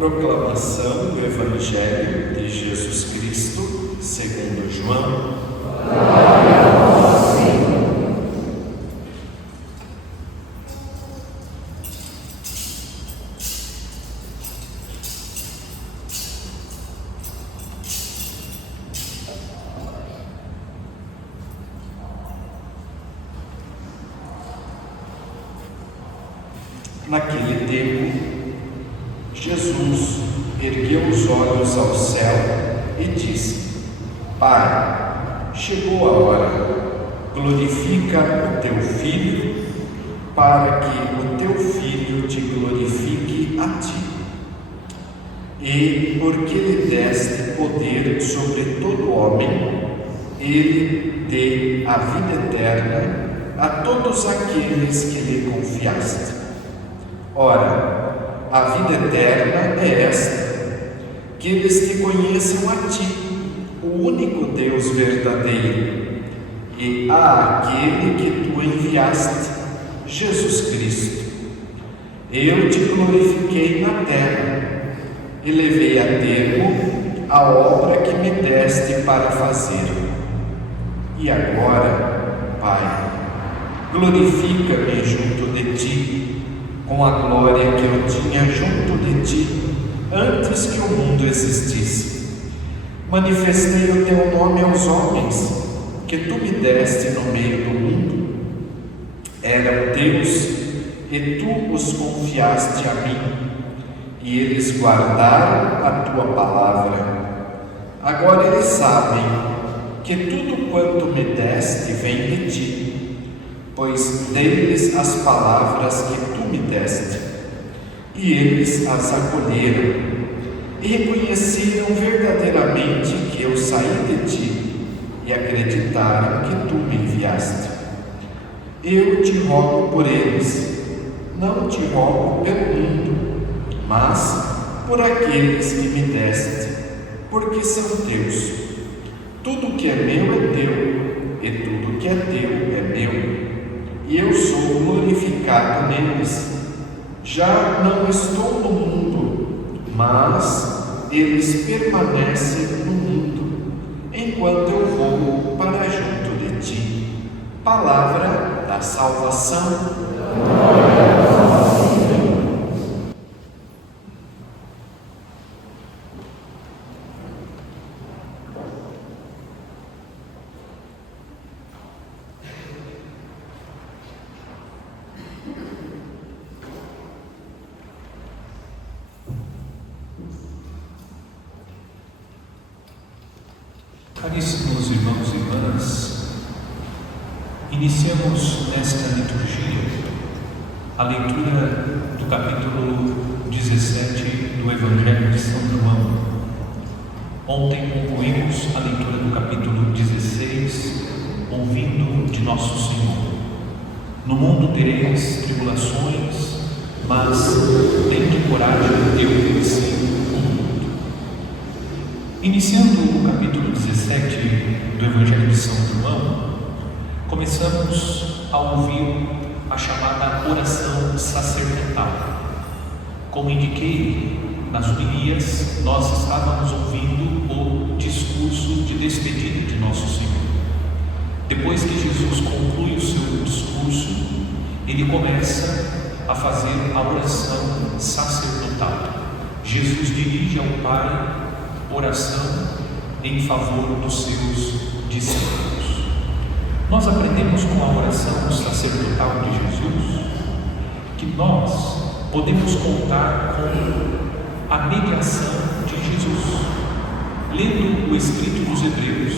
Proclamação do Evangelho de Jesus Cristo, segundo João. Glória a vós, Senhor. Naquele tempo, Jesus ergueu os olhos ao céu e disse: Pai, chegou a hora, glorifica o teu Filho, para que o teu Filho te glorifique a ti. E porque lhe deste poder sobre todo homem, ele dê a vida eterna a todos aqueles que lhe confiaste. Ora, a vida eterna é esta, que eles te conheçam a ti, o único Deus verdadeiro, e a aquele que tu enviaste, Jesus Cristo. Eu te glorifiquei na terra, e levei a termo a obra que me deste para fazer. E agora, Pai, glorifica-me junto de ti, com a glória que eu tinha junto de ti, antes que o mundo existisse. Manifestei o teu nome aos homens, que tu me deste no meio do mundo. Eram teus, e tu os confiaste a mim, e eles guardaram a tua palavra. Agora eles sabem que tudo quanto me deste vem de ti, pois dei-lhes as palavras que tu me deste, e eles as acolheram, e reconheceram verdadeiramente que eu saí de ti, e acreditaram que tu me enviaste. Eu te rogo por eles, não te rogo pelo mundo, mas por aqueles que me deste, porque são teus. Tudo que é meu é teu, e tudo que é teu é meu, e eu sou glorificado neles. Já não estou no mundo, mas eles permanecem no mundo, enquanto eu vou para junto de ti. Palavra da salvação. Glória a vós, Senhor. Caríssimos irmãos e irmãs, iniciamos nesta liturgia a leitura do capítulo 17 do Evangelho de São João. Ontem concluímos a leitura do capítulo 16, ouvindo de Nosso Senhor: No mundo tereis tribulações, mas tende coragem, eu venci o mundo. Iniciando o capítulo 17 do Evangelho de São João, começamos a ouvir a chamada oração sacerdotal. Como indiquei nas homilias, nós estávamos ouvindo o discurso de despedida de Nosso Senhor. Depois que Jesus conclui o seu discurso, ele começa a fazer a oração sacerdotal. Jesus dirige ao Pai oração em favor dos seus discípulos. Nós aprendemos com a oração sacerdotal de Jesus que nós podemos contar com a mediação de Jesus. Lendo o escrito dos Hebreus,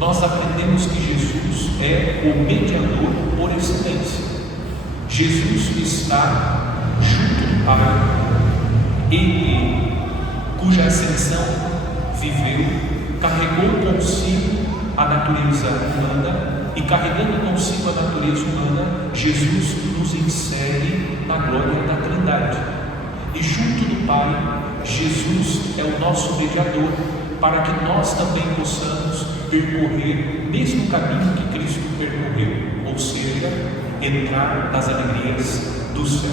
nós aprendemos que Jesus é o mediador por excelência. Jesus está junto do Pai, ele cuja ascensão viveu, carregou consigo a natureza humana, e carregando consigo a natureza humana, Jesus nos insere na glória da Trindade. E junto do Pai, Jesus é o nosso mediador, para que nós também possamos percorrer o mesmo caminho que Cristo percorreu, ou seja, entrar nas alegrias do céu.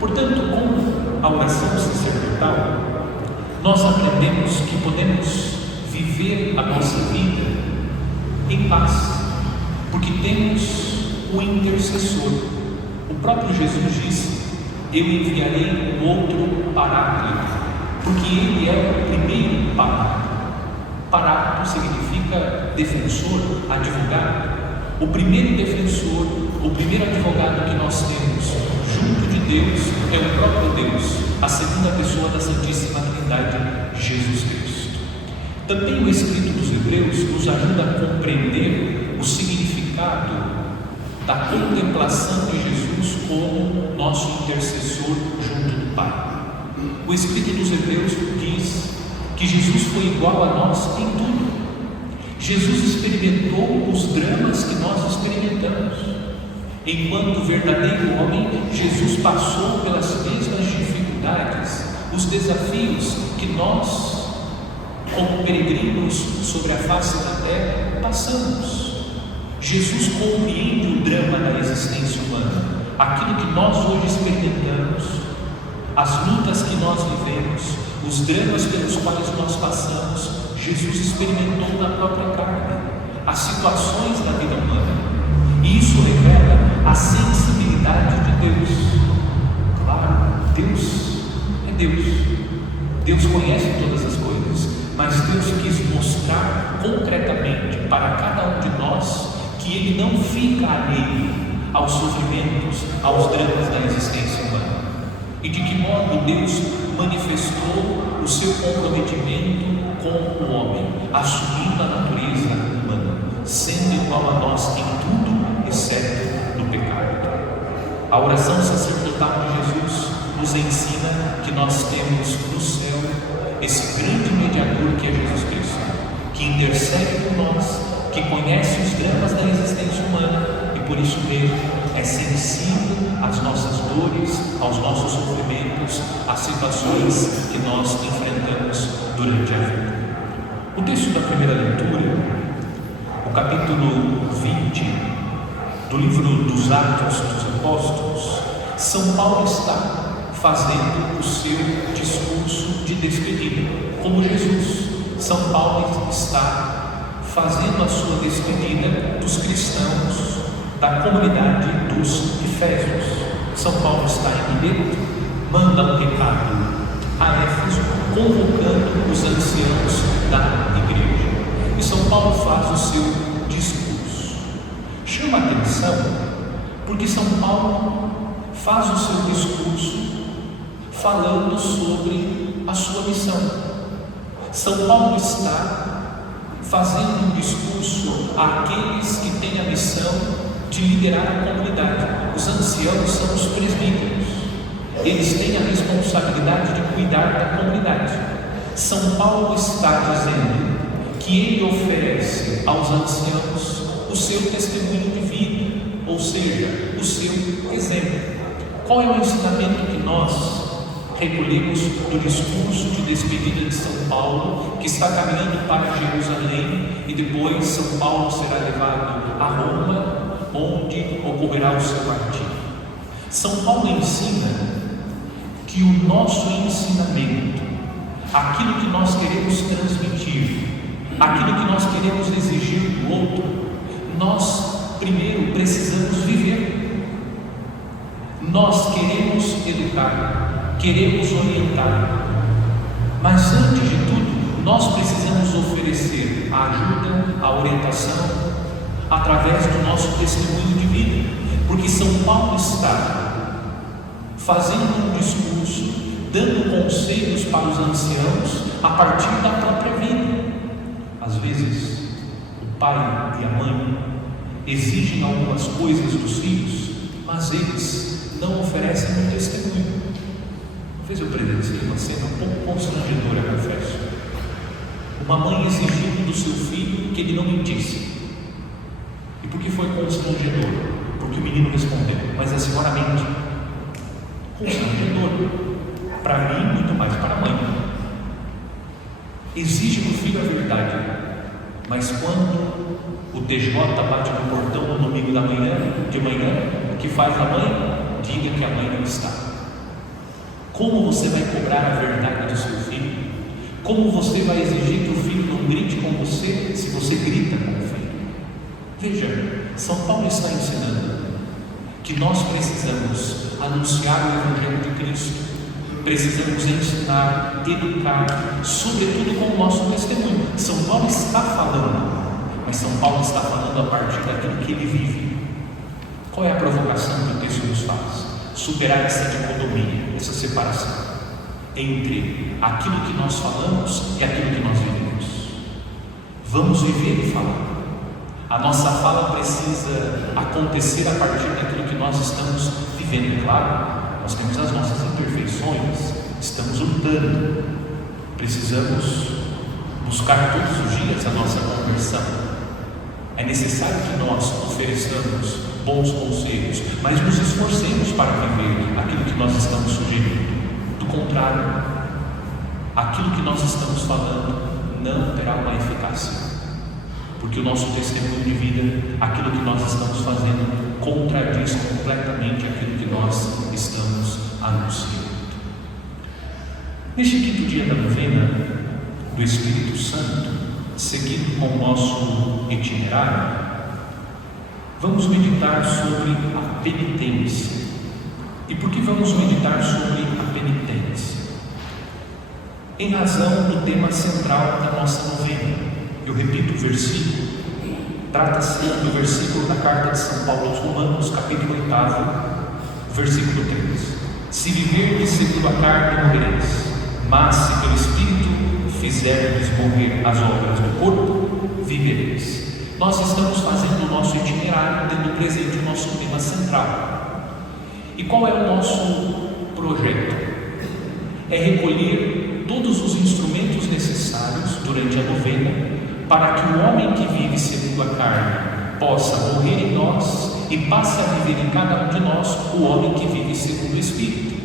Portanto, como a oração sacerdotal, nós aprendemos que podemos viver a nossa vida em paz, porque temos o intercessor. O próprio Jesus disse: eu enviarei um outro Paráclito, porque ele é o primeiro Paráclito. Paráclito significa defensor, advogado. O primeiro defensor, o primeiro advogado que nós temos junto de Deus é o próprio Deus, a segunda pessoa da Santíssima Trindade, Jesus Cristo. Também o escrito dos Hebreus nos ajuda a compreender o significado da contemplação de Jesus como nosso intercessor junto do Pai. O escrito dos Hebreus diz que Jesus foi igual a nós em tudo. Jesus experimentou os dramas que nós experimentamos. Enquanto verdadeiro homem, Jesus passou pelas mesmas dificuldades, os desafios que nós, como peregrinos sobre a face da terra, passamos. Jesus compreende o drama da existência humana, aquilo que nós hoje experimentamos, as lutas que nós vivemos, os dramas pelos quais nós passamos. Jesus experimentou na própria carne as situações da vida humana, e isso revela a sensibilidade de Deus. Claro, Deus é Deus, Deus conhece todas as coisas, mas Deus quis mostrar concretamente para cada um de nós que Ele não fica alheio aos sofrimentos, aos dramas da existência humana. E de que modo Deus manifestou o seu comprometimento com o homem, assumindo a natureza humana, sendo igual a nós em tudo, exceto no pecado. A oração sacerdotal de Jesus nos ensina que nós temos no céu esse grande mediador que é Jesus Cristo, que intercede por nós, que conhece os dramas da existência humana e por isso mesmo é sensível às nossas dores, aos nossos sofrimentos, às situações que nós enfrentamos durante a vida. O texto da primeira leitura, o capítulo 20 do livro dos Atos dos Apóstolos, São Paulo está fazendo o seu discurso de despedida. Como Jesus, São Paulo está fazendo a sua despedida dos cristãos da comunidade dos Efésios. São Paulo está em Mileto, manda um recado a Éfeso, convocando os anciãos da igreja. E São Paulo faz o seu discurso. Chama a atenção porque São Paulo faz o seu discurso falando sobre a sua missão. São Paulo está fazendo um discurso àqueles que têm a missão de liderar a comunidade. Os anciãos são os presbíteros, eles têm a responsabilidade de cuidar da comunidade. São Paulo está dizendo que ele oferece aos anciãos o seu testemunho de vida, ou seja, o seu exemplo. Qual é o ensinamento que nós recolhemos do discurso de despedida de São Paulo, que está caminhando para Jerusalém, e depois São Paulo será levado a Roma, onde ocorrerá o seu martírio? São Paulo ensina que o nosso ensinamento, aquilo que nós queremos transmitir, aquilo que nós queremos exigir do outro, nós primeiro precisamos viver. Nós queremos educar, queremos orientar, mas antes de tudo, nós precisamos oferecer a ajuda, a orientação, através do nosso testemunho de vida, porque São Paulo está fazendo um discurso, dando conselhos para os anciãos a partir da própria vida. Às vezes, o pai e a mãe exigem algumas coisas dos filhos, mas eles não oferecem um testemunho. Uma vez eu presenciei uma cena um pouco constrangedora, confesso. Uma mãe exigindo do seu filho que ele não mentisse. E por que foi constrangedor? Porque o menino respondeu: mas a senhora mente. Constrangedor. Para mim, muito mais para a mãe. Exige do filho a verdade, mas quando o TJ bate no portão no domingo de manhã, o que faz a mãe? Diga que a mãe não está. Como você vai cobrar a verdade do seu filho? Como você vai exigir que o filho não grite com você se você grita com o filho? Veja, São Paulo está ensinando que nós precisamos anunciar o Evangelho de Cristo, precisamos ensinar, educar, sobretudo com o nosso testemunho. São Paulo está falando, mas São Paulo está falando a partir daquilo que ele vive. Qual é a provocação que o texto nos faz? Superar essa dicotomia, essa separação entre aquilo que nós falamos e aquilo que nós vivemos. Vamos viver e falar. A nossa fala precisa acontecer a partir daquilo que nós estamos vivendo. É claro, nós temos as nossas imperfeições, estamos lutando, precisamos buscar todos os dias a nossa conversão. É necessário que nós ofereçamos bons conselhos, mas nos esforcemos para viver aquilo que nós estamos sugerindo. Do contrário, aquilo que nós estamos falando não terá uma eficácia, porque o nosso testemunho de vida, aquilo que nós estamos fazendo, contradiz completamente aquilo que nós estamos anunciando. Neste quinto dia da novena do Espírito Santo, seguindo com o nosso itinerário, vamos meditar sobre a penitência. E por que vamos meditar sobre a penitência? Em razão do tema central da nossa novena. Eu repito o versículo, trata-se do versículo da carta de São Paulo aos Romanos, capítulo 8, versículo 3. Se viverdes segundo a carne, morrereis, mas se pelo Espírito fizerdes morrer as obras do corpo, vivereis. Nós estamos fazendo o nosso itinerário, tendo presente o nosso tema central. E qual é o nosso projeto? É recolher todos os instrumentos necessários durante a novena para que o homem que vive segundo a carne possa morrer em nós e passe a viver em cada um de nós o homem que vive segundo o Espírito.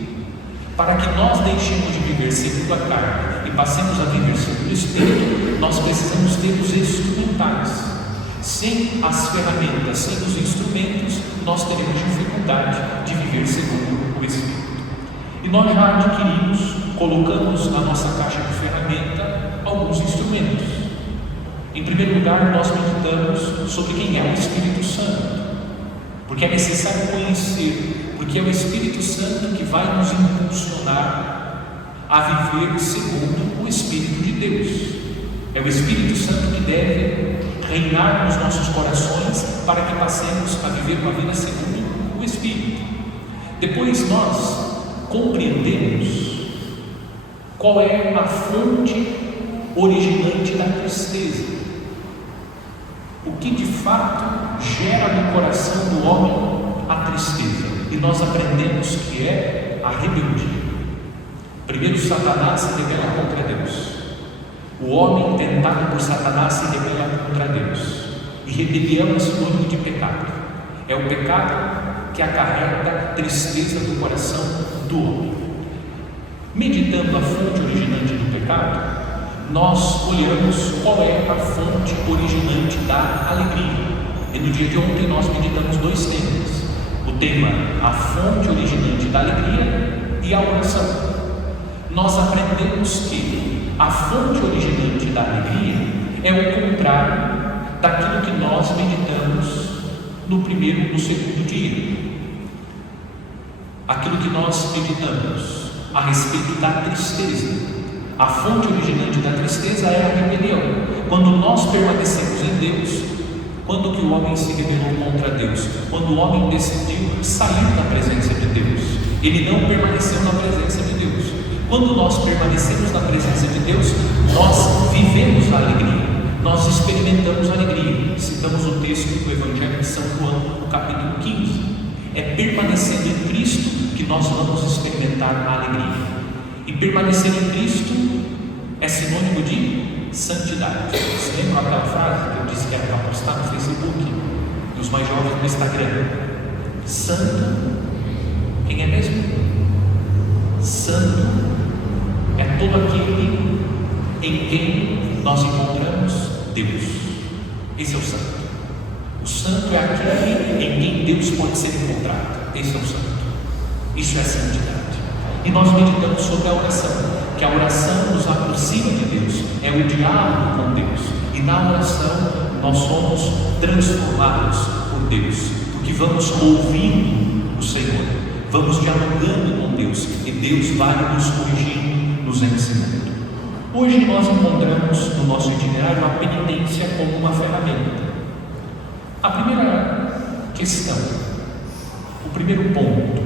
Para que nós deixemos de viver segundo a carne e passemos a viver segundo o Espírito, nós precisamos ter os instrumentais. Sem as ferramentas, sem os instrumentos, nós teremos dificuldade de viver segundo o Espírito. E nós já adquirimos, colocamos na nossa caixa de ferramenta alguns instrumentos. Em primeiro lugar, nós meditamos sobre quem é o Espírito Santo, porque é necessário conhecer, porque é o Espírito Santo que vai nos impulsionar a viver segundo o Espírito de Deus. É o Espírito Santo que deve reinar nos nossos corações para que passemos a viver uma vida segundo o Espírito. Depois nós compreendemos qual é a fonte originante da tristeza, o que de fato gera no coração do homem a tristeza, e nós aprendemos que é a rebeldia. Primeiro, Satanás se rebela contra Deus. O homem tentado por Satanás se rebela contra Deus, e rebelião é sinônimo de pecado. É o pecado que acarreta tristeza do coração do homem. Meditando a fonte originante do pecado, nós olhamos qual é a fonte originante da alegria. E no dia de ontem nós meditamos dois temas: o tema a fonte originante da alegria e a oração. Nós aprendemos que a fonte originante da alegria é o contrário daquilo que nós meditamos no primeiro e no segundo dia. Aquilo que nós meditamos a respeito da tristeza. A fonte originante da tristeza é a rebelião. Quando nós permanecemos em Deus, quando que o homem se rebelou contra Deus? Quando o homem decidiu sair da presença de Deus. Ele não permaneceu na presença de Deus. Quando nós permanecemos na presença de Deus, nós vivemos a alegria, nós experimentamos a alegria. Citamos o texto do Evangelho de São João, no capítulo 15. É permanecendo em Cristo que nós vamos experimentar a alegria. E permanecer em Cristo é sinônimo de santidade. Você lembra aquela frase que eu disse que era para postar no Facebook? E os mais jovens no Instagram: santo, quem é mesmo? Santo é todo aquele em quem nós encontramos Deus. Esse é o santo. O santo é aquele em quem Deus pode ser encontrado. Esse é o santo. Isso é santidade. E nós meditamos sobre a oração, que a oração nos aproxima de Deus, é o diálogo com Deus. E na oração nós somos transformados por Deus, porque vamos ouvindo o Senhor, vamos dialogando com Deus, e Deus vai nos corrigindo, nos ensinando. Hoje nós encontramos no nosso itinerário a penitência como uma ferramenta. A primeira questão, o primeiro ponto: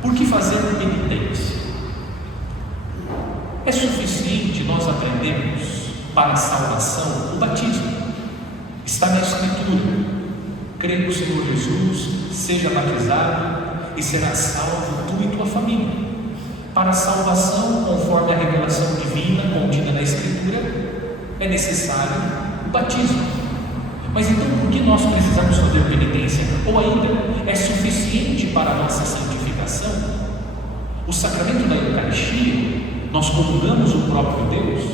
por que fazer penitência? É suficiente nós aprendermos para a salvação o batismo? Está na Escritura: crê no Senhor Jesus, seja batizado e será salvo tu e tua família. Para a salvação, conforme a revelação divina contida na Escritura, é necessário o batismo. Mas então por que nós precisamos fazer penitência? Ou ainda, é suficiente para a nossa santificação? O sacramento da Eucaristia, nós comungamos o próprio Deus?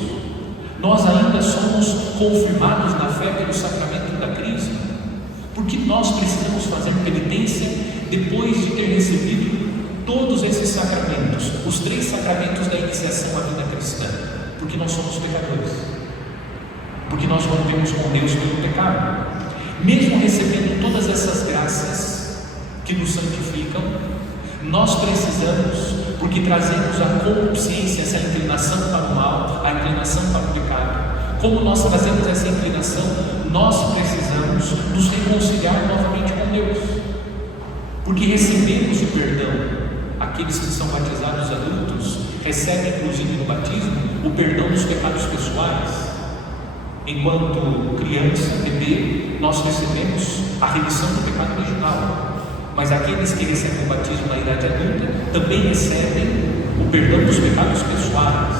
Nós ainda somos confirmados na fé pelo sacramento da Crisma? Por que nós precisamos fazer penitência depois de ter recebido todos esses sacramentos, os 3 sacramentos da iniciação à vida cristã? Porque nós somos pecadores, porque nós rompemos com Deus pelo pecado. Mesmo recebendo todas essas graças que nos santificam, nós precisamos, porque trazemos a consciência, essa inclinação para o mal, a inclinação para o pecado. Como nós trazemos essa inclinação, nós precisamos nos reconciliar novamente com Deus, porque recebemos o perdão. Aqueles que são batizados adultos recebem, inclusive no batismo, o perdão dos pecados pessoais. Enquanto criança, bebê, nós recebemos a remissão do pecado original. Mas aqueles que recebem o batismo na idade adulta também recebem o perdão dos pecados pessoais.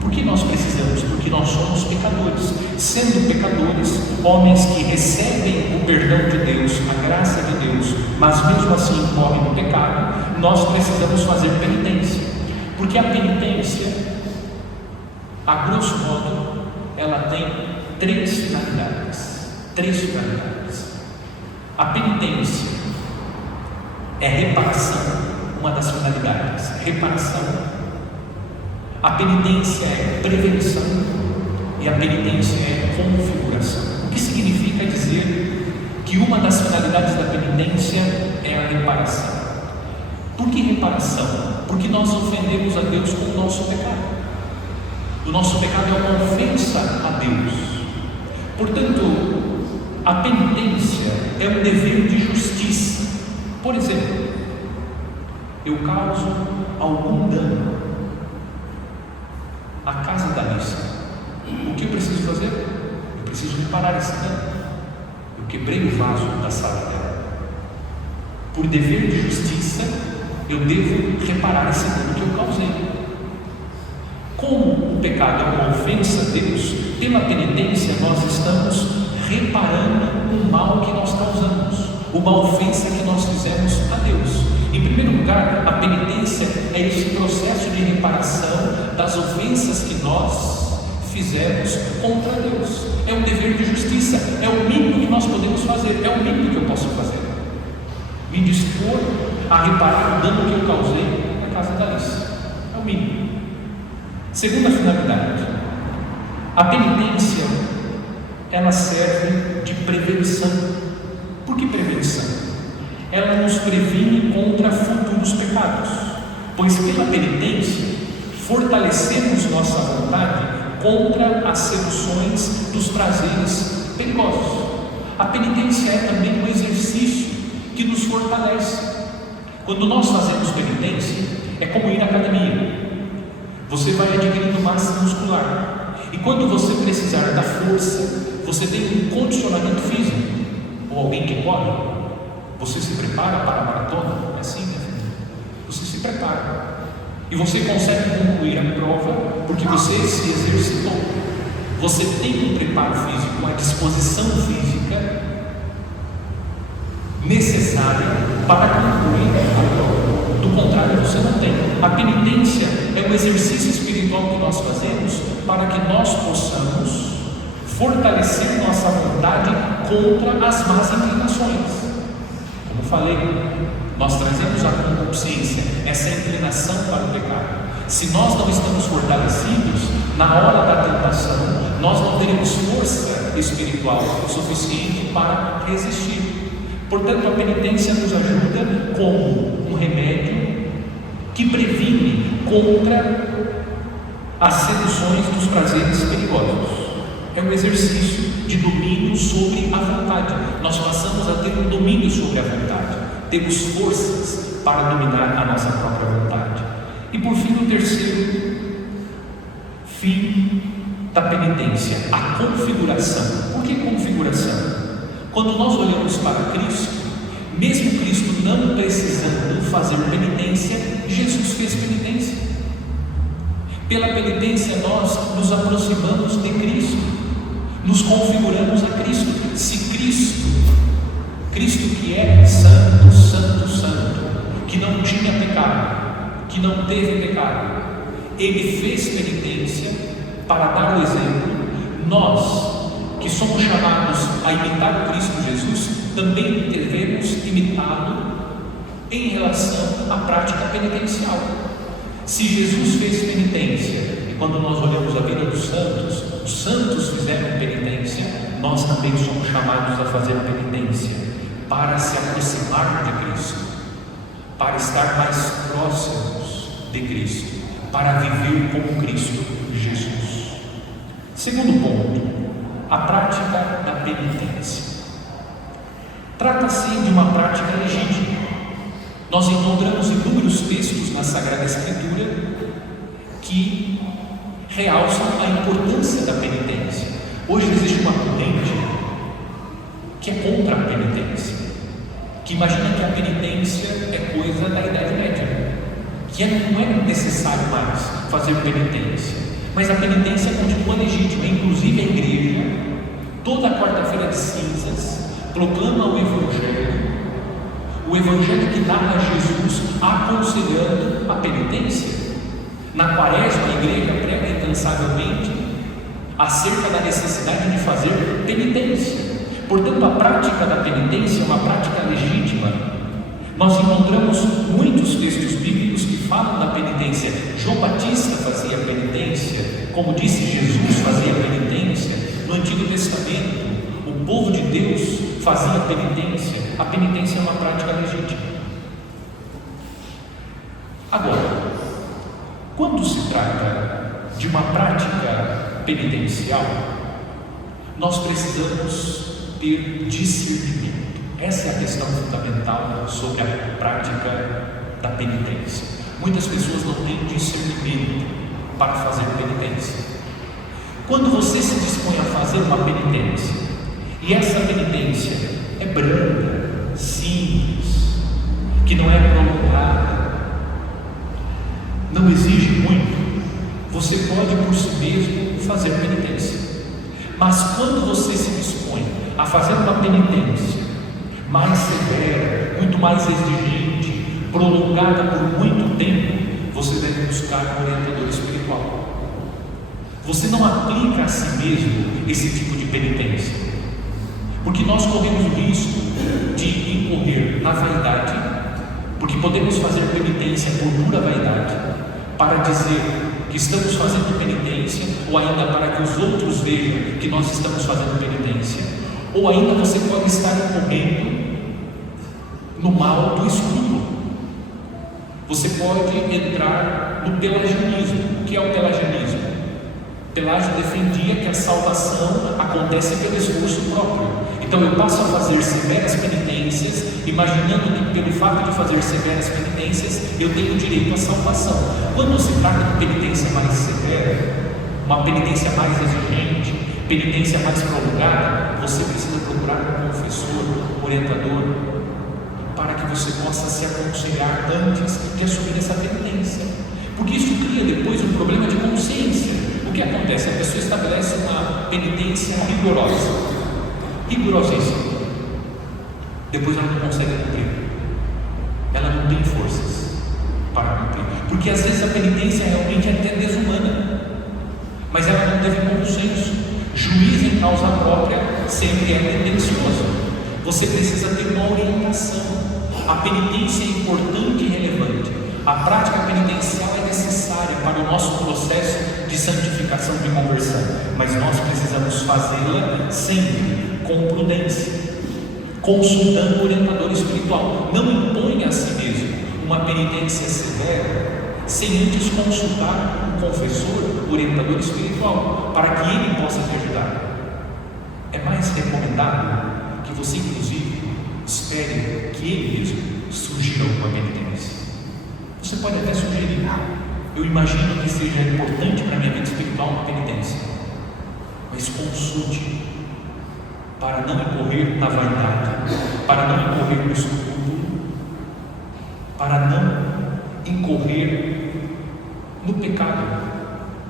Por que nós precisamos? Porque nós somos pecadores. Sendo pecadores, homens que recebem o perdão de Deus, a graça de Deus, mas mesmo assim morrem no pecado, nós precisamos fazer penitência. Porque a penitência, a grosso modo, ela tem 3 finalidades. 3 finalidades. A penitência é reparação, uma das finalidades, reparação. A penitência é prevenção e a penitência é configuração. O que significa dizer que uma das finalidades da penitência é a reparação? Por que reparação? Porque nós ofendemos a Deus com o nosso pecado. O nosso pecado é uma ofensa a Deus. Portanto, a penitência é um dever de justiça. Por exemplo, eu causo algum dano à casa da Alice. O que eu preciso fazer? Eu preciso reparar esse dano. Eu quebrei o vaso da sala dela. Por dever de justiça, eu devo reparar esse dano que eu causei. Como o pecado é uma ofensa a Deus, pela penitência nós estamos reparando o mal que nós causamos, uma ofensa que nós fizemos a Deus. Em primeiro lugar, a penitência é esse processo de reparação das ofensas que nós fizemos contra Deus. É um dever de justiça, é o mínimo que nós podemos fazer, é o mínimo que eu posso fazer. Me dispor a reparar o dano que eu causei na casa da Alice. É o mínimo. Segunda finalidade, a penitência, ela serve de prevenção. Por que prevenção? Ela nos previne contra futuros pecados, pois pela penitência fortalecemos nossa vontade contra as seduções dos prazeres perigosos. A penitência é também um exercício que nos fortalece. Quando nós fazemos penitência, é como ir à academia. Você vai adquirindo massa muscular, e quando você precisar da força, você tem um condicionamento físico. Ou alguém que corre, você se prepara para a maratona, é assim, né? Você se prepara e você consegue concluir a prova porque você se exercitou. Você tem um preparo físico, uma disposição física necessária para concluir a prova. Do contrário, você não tem. A penitência é um exercício espiritual que nós fazemos para que nós possamos fortalecer nossa vontade contra as más inclinações. Como falei, nós trazemos a concupiscência, essa inclinação para o pecado. Se nós não estamos fortalecidos, na hora da tentação, nós não teremos força espiritual suficiente para resistir. Portanto, a penitência nos ajuda como um remédio que previne contra as seduções dos prazeres perigosos. É um exercício de domínio sobre a vontade. Nós passamos a ter um domínio sobre a vontade. Temos forças para dominar a nossa própria vontade. E por fim, o terceiro fim da penitência, a configuração. Por que configuração? Quando nós olhamos para Cristo, mesmo Cristo não precisando fazer penitência, Jesus fez penitência. Pela penitência nós nos aproximamos de Cristo, nos configuramos a Cristo. Se Cristo que é santo, santo, santo, que não tinha pecado, que não teve pecado, Ele fez penitência para dar o exemplo. Nós, que somos chamados a imitar o Cristo Jesus, também devemos imitá-lo em relação à prática penitencial. Se Jesus fez penitência, e quando nós olhamos a vida dos santos, os santos fizeram penitência, nós também somos chamados a fazer penitência para se aproximar de Cristo, para estar mais próximos de Cristo, para viver como Cristo Jesus. Segundo ponto, a prática da penitência. Trata-se de uma prática legítima. Nós encontramos inúmeros textos na Sagrada Escritura que realçam a importância da penitência. Hoje existe uma corrente que é contra a penitência, que imagina que a penitência é coisa da Idade Média, que não é necessário mais fazer penitência, mas a penitência continua legítima. Inclusive a igreja, toda quarta-feira de cinzas, proclama o Evangelho que narra Jesus aconselhando a penitência. Na quaresma, a igreja prega incansavelmente acerca da necessidade de fazer penitência. Portanto, a prática da penitência é uma prática legítima. Nós encontramos muitos textos bíblicos que falam da penitência. João Batista fazia penitência, como disse Jesus, fazia penitência. No Antigo Testamento, o povo de Deus fazia penitência. A penitência é uma prática legítima. Agora, quando se trata de uma prática penitencial, nós precisamos ter discernimento. Essa é a questão fundamental sobre a prática da penitência. Muitas pessoas não têm discernimento para fazer penitência. Quando você se dispõe a fazer uma penitência, e essa penitência é branda, simples, que não é prolongada, não exige muito, você pode por si mesmo fazer penitência. Mas quando você se dispõe a fazer uma penitência mais severa, muito mais exigente, prolongada por muito tempo, você deve buscar um orientador espiritual. Você não aplica a si mesmo esse tipo de penitência, porque nós corremos o risco de incorrer na vaidade, porque podemos fazer penitência por pura vaidade, para dizer que estamos fazendo penitência, ou ainda para que os outros vejam que nós estamos fazendo penitência, ou ainda você pode estar incorrendo no mal do escrúpulo. Você pode entrar no pelagianismo. O que é o pelagianismo? Pelágio defendia que a salvação acontece pelo esforço próprio. Então eu passo a fazer severas penitências, imaginando que pelo fato de fazer severas penitências eu tenho direito à salvação. Quando se trata de penitência mais severa, uma penitência mais exigente, penitência mais prolongada, você precisa procurar um confessor, um orientador, para que você possa se aconselhar antes de assumir essa penitência, porque isso cria depois um problema de consciência. O que acontece? A pessoa estabelece uma penitência rigorosíssima, depois ela não consegue cumprir, ela não tem forças para cumprir, porque às vezes a penitência realmente é até desumana, mas ela não teve bom senso. Juiz em causa própria sempre é tendencioso. Você precisa ter uma orientação. A penitência é importante e relevante. A prática penitencial é necessária para o nosso processo de santificação, de conversão, mas nós precisamos fazê-la sempre com prudência, consultando o orientador espiritual. Não imponha a si mesmo uma penitência severa sem antes consultar um confessor, o orientador espiritual, para que ele possa te ajudar. É mais recomendado que você, inclusive, espere que ele mesmo sugira alguma penitência. Você pode até sugerir: eu imagino que seja importante para a minha vida espiritual uma penitência, mas consulte, para não incorrer na vaidade, para não incorrer no escrúpulo, para não incorrer no pecado,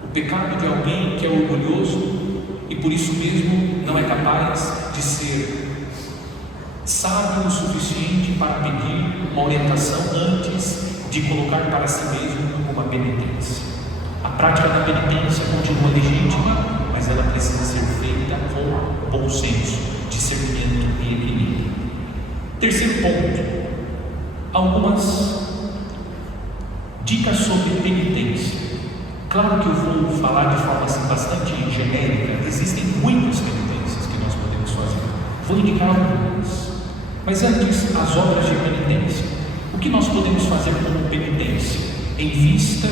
o pecado de alguém que é orgulhoso e por isso mesmo não é capaz de ser sábio o suficiente para pedir uma orientação antes de colocar para si mesmo uma penitência. A prática da penitência continua legítima, mas ela precisa ser feita com bom senso, discernimento e equilíbrio. Terceiro ponto: algumas dicas sobre penitência. Claro que eu vou falar de forma assim, bastante genérica. Existem muitas penitências que nós podemos fazer. Vou indicar algumas. Mas antes, as obras de penitência. O que nós podemos fazer como penitência? Em vista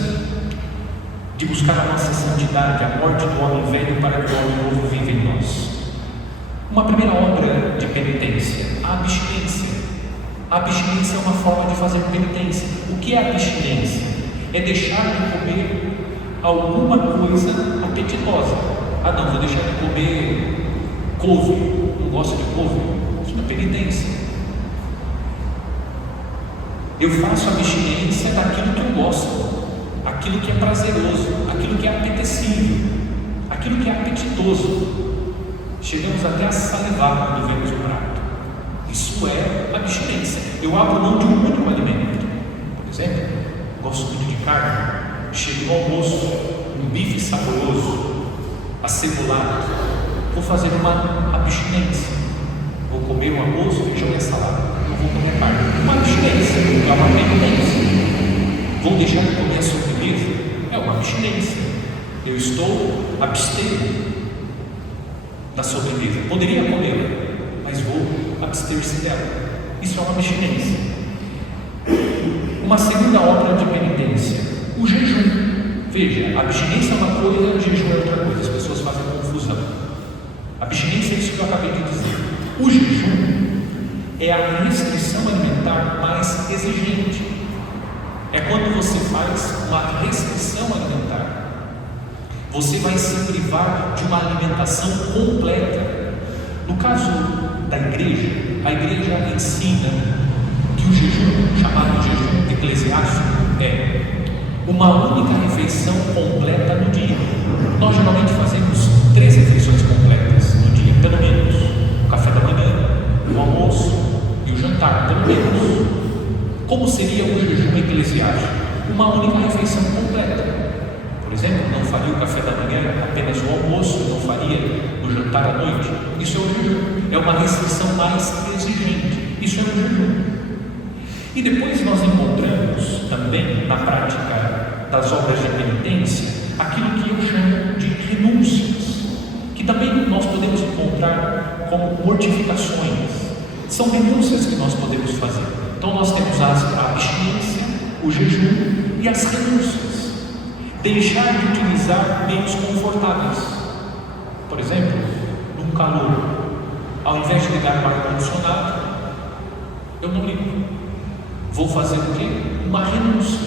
de buscar a nossa santidade, a morte do homem velho, para que o homem novo viva em nós. Uma primeira obra de penitência: a abstinência. A abstinência é uma forma de fazer penitência. O que é abstinência? É deixar de comer alguma coisa apetitosa. Não, vou deixar de comer couve, não gosto de couve. Isso é penitência. Eu faço abstinência daquilo que eu gosto, aquilo que é prazeroso, aquilo que é apetecível, aquilo que é apetitoso. Chegamos até a salivar quando vemos o prato. Isso é abstinência. Eu abro mão de um único alimento. Por exemplo, gosto muito de carne. Chego no almoço, um bife saboroso, acebolado. Vou fazer uma abstinência. Vou comer um arroz, feijão e salada. Não vou comer carne. Uma abstinência, é uma penitência. Vou deixar de comer a sobremesa, é uma abstinência. Eu estou abstendo da sobremesa. Poderia comer, mas vou abster-se dela. Isso é uma abstinência. Uma segunda obra de penitência: o jejum. Veja, abstinência é uma coisa, jejum é outra coisa. As pessoas fazem confusão. Abstinência é isso que eu acabei de dizer. O jejum é a restrição alimentar mais exigente. É quando você faz uma restrição alimentar. Você vai se privar de uma alimentação completa. No caso da igreja, a igreja ensina que o jejum, chamado jejum eclesiástico, é uma única refeição completa no dia. Nós geralmente fazemos 3 refeições completas no dia, pelo menos: o café da manhã, o almoço e o jantar, pelo menos. Como seria o jejum eclesiástico? Uma única refeição completa. Por exemplo, não faria o café da manhã, apenas o almoço, não faria o jantar à noite. Isso é o jejum. É uma restrição mais exigente. Isso é o jejum. E depois nós encontramos também na prática das obras de penitência aquilo que eu chamo de renúncias, que também nós podemos encontrar como mortificações. São renúncias que nós podemos fazer. Então nós temos a abstinência, o jejum e as renúncias. Deixar de utilizar meios confortáveis. Por exemplo, num calor, ao invés de ligar o ar-condicionado, eu não ligo. Vou fazer o quê? Uma renúncia.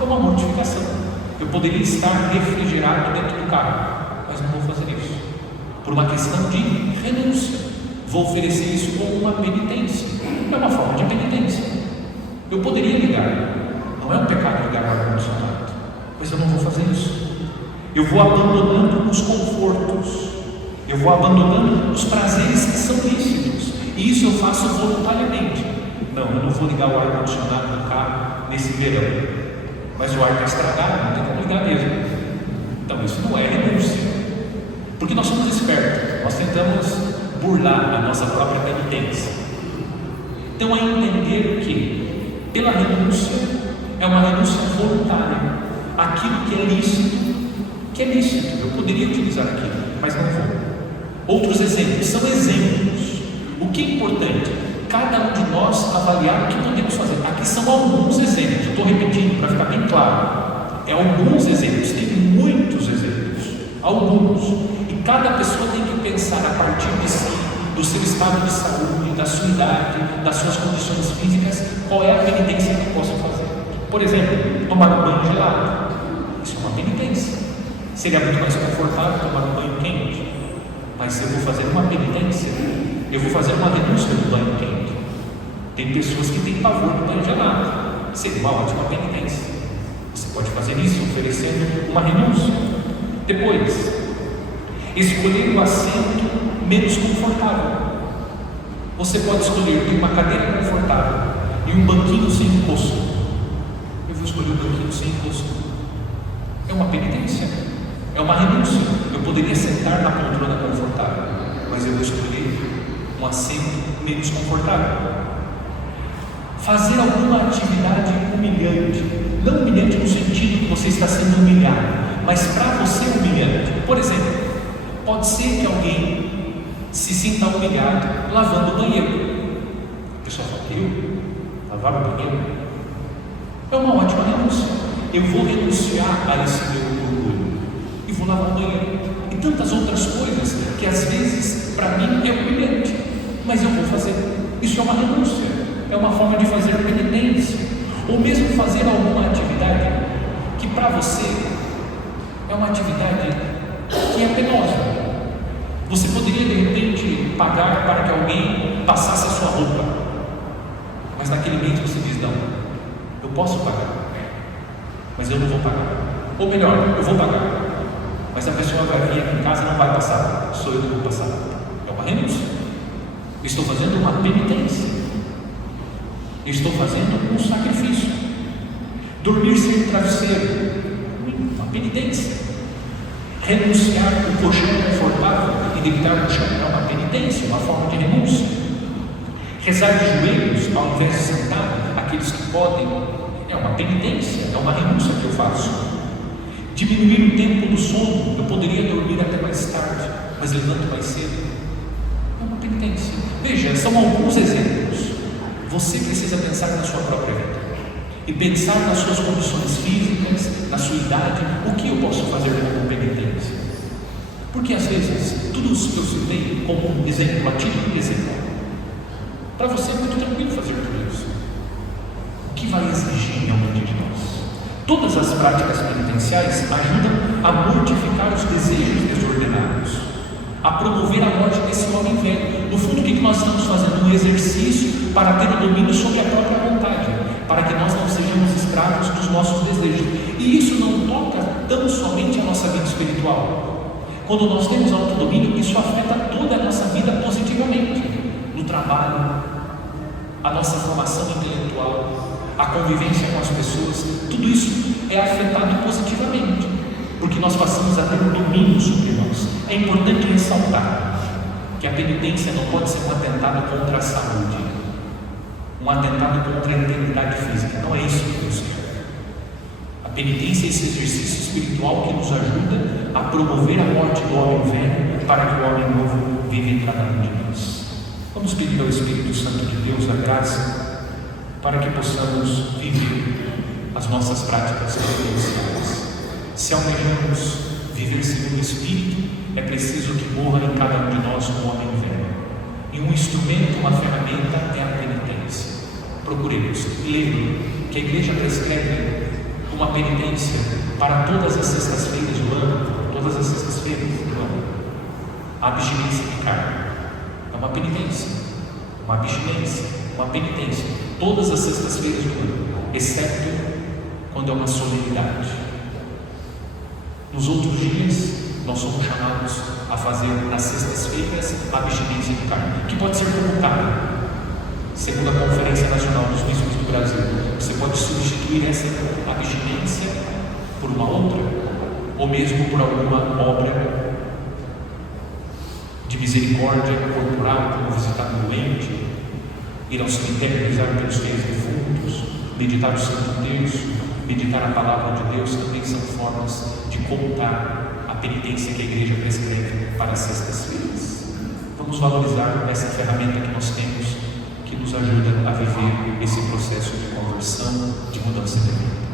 É uma mortificação. Eu poderia estar refrigerado dentro do carro, mas não vou fazer isso. Por uma questão de renúncia. Vou oferecer isso como uma penitência. É uma forma de penitência. Eu poderia ligar. Não é um pecado ligar o ar-condicionado, mas eu não vou fazer isso. Eu vou abandonando os confortos. Eu vou abandonando os prazeres que são lícitos. E isso eu faço voluntariamente. Não, eu não vou ligar o ar-condicionado do carro nesse verão. Mas o ar está estragado, não tem como ligar mesmo. Então isso não é renúncia. Porque nós somos espertos. Nós tentamos burlar a nossa própria penitência. Então, a entender que, pela renúncia, é uma renúncia voluntária. Aquilo que é lícito, eu poderia utilizar aquilo, mas não vou. Outros exemplos, são exemplos. O que é importante? Cada um de nós avaliar o que podemos fazer. Aqui são alguns exemplos, estou repetindo para ficar bem claro. É alguns exemplos, tem muitos exemplos, alguns. E cada pessoa tem que pensar a partir de si, do seu estado de saúde, da sua idade, das suas condições físicas, qual é a penitência que eu posso fazer. Por exemplo, tomar um banho gelado. Isso é uma penitência. Seria muito mais confortável tomar um banho quente. Mas se eu vou fazer uma penitência, eu vou fazer uma renúncia do banho quente. Tem pessoas que têm pavor do banho gelado. Seria uma ótima penitência. Você pode fazer isso oferecendo uma renúncia. Depois, escolher o assento menos confortável. Você pode escolher uma cadeira confortável e um banquinho sem encosto. Eu vou escolher um banquinho sem encosto. É uma penitência, é uma renúncia. Eu poderia sentar na poltrona confortável, mas eu vou escolher um assento menos confortável. Fazer alguma atividade humilhante, não humilhante no sentido que você está sendo humilhado, mas para você humilhante. Por exemplo, pode ser que alguém se sinta humilhado lavando o banheiro. O pessoal fala, eu? Lavar o banheiro? É uma ótima renúncia. Eu vou renunciar a esse meu orgulho e vou lavar o banheiro. E tantas outras coisas que às vezes para mim é humilhante, mas eu vou fazer. Isso é uma renúncia, é uma forma de fazer penitência. Ou mesmo fazer alguma atividade que para você é uma atividade que é penosa. Você poderia de repente pagar para que alguém passasse a sua roupa, mas naquele mês você diz, não, eu posso pagar, mas eu não vou pagar. Ou melhor, eu vou pagar, mas a pessoa vai vir aqui em casa e não vai passar, sou eu que vou passar. É uma renúncia. Estou fazendo uma penitência. Estou fazendo um sacrifício. Dormir sem travesseiro, uma penitência. Renunciar o colchão confortável e deitar no chão é uma penitência, uma forma de renúncia. Rezar de joelhos ao invés de sentar, aqueles que podem, é uma penitência, é uma renúncia que eu faço. Diminuir o tempo do sono, eu poderia dormir até mais tarde, mas levanto mais cedo. É uma penitência. Veja, são alguns exemplos. Você precisa pensar na sua própria vida e pensar nas suas condições físicas, na sua idade, o que eu posso fazer como penitência. Porque às vezes, tudo isso que eu citei como um exemplo, a título de exemplo, para você é muito tranquilo fazer tudo isso. O que vai exigir realmente de nós? Todas as práticas penitenciais ajudam a mortificar os desejos desordenados, a promover a morte desse homem velho. No fundo, o que nós estamos fazendo? Um exercício para ter o domínio sobre a própria vontade, para que nós não sejamos escravos dos nossos desejos. E isso não toca tão somente a nossa vida espiritual. Quando nós temos autodomínio, isso afeta toda a nossa vida positivamente, no trabalho, a nossa formação intelectual, a convivência com as pessoas, tudo isso é afetado positivamente, porque nós passamos a ter um domínio sobre nós. É importante ressaltar que a penitência não pode ser um atentado contra a saúde, um atentado contra a integridade física. Não é isso que Deus quer. A penitência é esse exercício espiritual que nos ajuda a promover a morte do homem velho para que o homem novo viva em cada um de nós. Vamos pedir ao Espírito Santo de Deus a graça para que possamos viver as nossas práticas penitenciais. Se almejamos viver segundo o Espírito, é preciso que morra em cada um de nós um homem velho. E um instrumento, uma ferramenta é a penitência. Procuremos. Lembre que a Igreja prescreve uma penitência para todas as sextas-feiras do ano, todas as sextas-feiras do ano. A abstinência de carne é uma penitência, uma abstinência, uma penitência, todas as sextas-feiras do ano, exceto quando é uma solenidade. Nos outros dias, nós somos chamados a fazer nas sextas-feiras a abstinência de carne, que pode ser convocada, segundo a Conferência Nacional dos Bispos do Brasil. Você pode substituir essa abstinência por uma outra, ou mesmo por alguma obra de misericórdia corporal, como visitar um doente, Ir ao cemitério, rezar pelos fiéis defuntos, meditar o Santo Terço, meditar a palavra de Deus, também são formas de contar a penitência que a Igreja prescreve para as sextas-feiras. Vamos valorizar essa ferramenta que nós temos, que nos ajuda a viver esse processo de conversão, de mudança de vida.